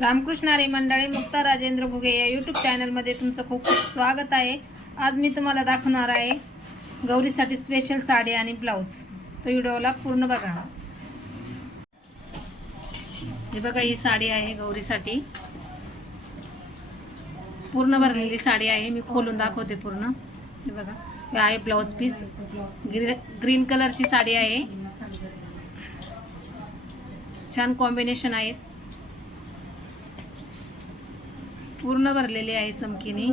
रामकृष्णारी मंडळी मुक्ता राजेंद्र घुगे या यूट्यूब चॅनलमध्ये तुमचं खूप खूप स्वागत आहे. आज मी तुम्हाला दाखवणार आहे गौरीसाठी स्पेशल साडी आणि ब्लाऊज तो व्हिडिओला पूर्ण बघा. हे बघा ही साडी आहे गौरीसाठी. पूर्ण भरलेली साडी आहे. मी खोलून दाखवते पूर्ण. हे बघा हे आहे ब्लाऊज पीस ग्रीन कलरची साडी आहे. छान कॉम्बिनेशन आहेत. पूर्ण भरलेली आहे चमकीने.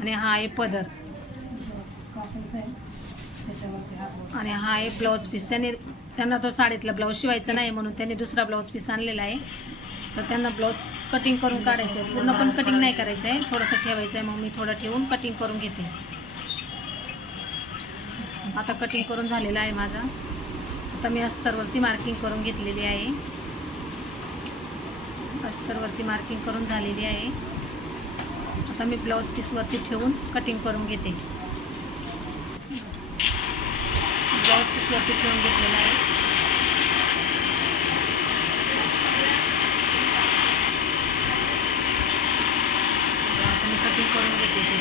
आणि हा आहे पदर. आणि हा आहे ब्लाऊज पीस. त्यांनी त्यांना तो साडीतला ब्लाऊज शिवायचा नाही म्हणून त्यांनी दुसरा ब्लाऊज पीस आणलेला आहे. तर त्यांना ब्लाऊज कटिंग करून काढायचं आहे पूर्ण पण कटिंग नाही करायचं आहे थोडंसं ठेवायचं आहे मग मी थोडं ठेवून कटिंग करून घेते. आता कटिंग करून झालेलं आहे माझा. आता मी अस्तरवरती मार्किंग करून घेतलेली आहे. अस्तरवरती मार्किंग करून झालेली आहे. आता मी ब्लाऊज पीसवरती ठेवून कटिंग करून घेते. ब्लाऊज पीसवरती ठेवून घेतलेलं आहे. आता मी कटिंग करून घेते ते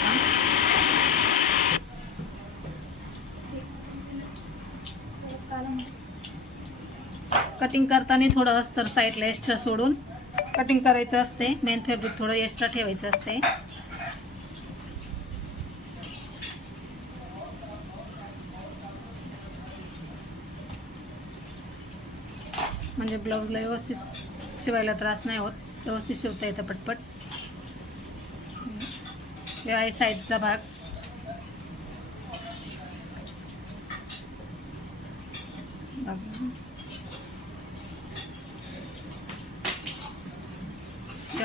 कटिंग करताना थोडं अस्तर साईडला एक्स्ट्रा सोडून कटिंग करायचं असते. मेन फॅब्रिक थोडं एक्स्ट्रा ठेवायचं असते. म्हणजे ब्लाऊजला व्यवस्थित शिवायला त्रास नाही होत. व्यवस्थित शिवता येतं पटपट. हे आहे साईडचा भाग.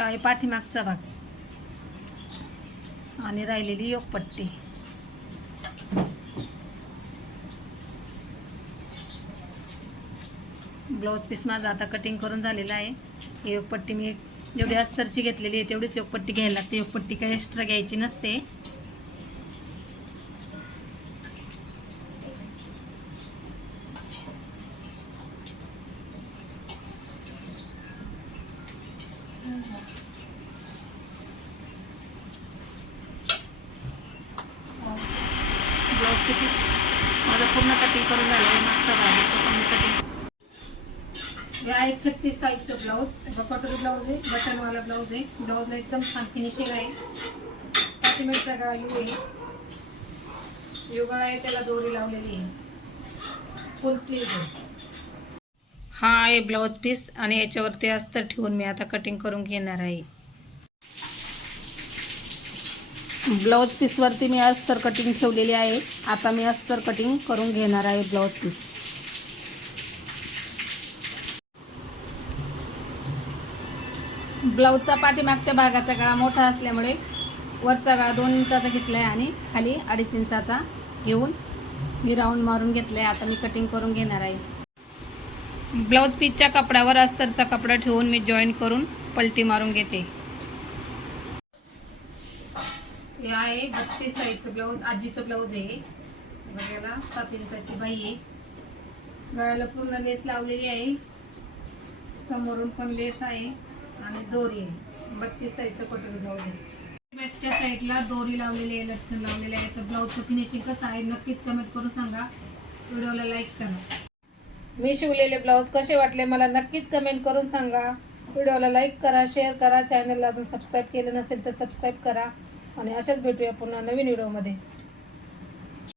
हे आहे पाठीमागचा भाग. आणि राहिलेली योगपट्टी ब्लाऊज पीस माझा आता कटिंग करून झालेला आहे. ही योगपट्टी मी जेवढी अस्तरची घेतलेली आहे तेवढीच योगपट्टी घ्यायला लागते. योगपट्टी काही एक्स्ट्रा घ्यायची नसते. ब्लाऊज पीस माझं पूर्ण कटिंग करून झालं आहे मागचा तो पण कटिंग हे आहे छत्तीस साईजचं ब्लाऊज कटोरी ब्लाऊज आहे बटनवाला ब्लाऊज आहे. ब्लाऊजला एकदम छान फिनिशिंग आहे. पाठीमागचा गळा यू आहे. यू गळा आहे त्याला दोरी लावलेली आहे. फुल स्लीव आहे. हा आहे ब्लाऊज पीस आणि याच्यावरती अस्तर ठेवून मी आता कटिंग करून घेणार आहे. ब्लाऊज पीसवरती मी अस्तर कटिंग ठेवलेली आहे. आता मी अस्तर कटिंग करून घेणार आहे ब्लाऊज पीस ब्लाऊजचा पाठीमागच्या भागाचा गळा मोठा असल्यामुळे वरचा गळा दोन इंचाचा घेतला आहे आणि खाली अडीच इंचाचा घेऊन मी राऊंड मारून घेतला आहे आता मी कटिंग करून घेणार आहे. ब्लाऊज पीसच्या कपड्यावर अस्तरचा कपडा ठेवून मी जॉईन करून पलटी मारून घेते. हे आहे बत्तीस साईजचं ब्लाऊज आजीचं ब्लाऊज आहे. बघायला सात इंचाची बाई आहे. गळ्याला पूर्ण लेस लावलेली आहे. समोरून पण लेस आहे आणि दोरी आहे. बत्तीस साईजचं कटोरी ब्लाऊज आहे. बॅकच्या साईडला दोरी लावलेली आहे लटकन लावलेली आहे. तर ब्लाऊजचं फिनिशिंग कसं आहे नक्कीच कमेंट करून सांगा. व्हिडिओला लाईक करा. मी शिवलेले ब्लाऊज कसे वाटले मला नक्कीच कमेंट करून सांगा. व्हिडिओला लाईक करा शेअर करा. चॅनलला अजून सबस्क्राईब केलं नसेल तर सबस्क्राईब करा. आणि अशाच भेटूया पुन्हा नवीन व्हिडिओमध्ये.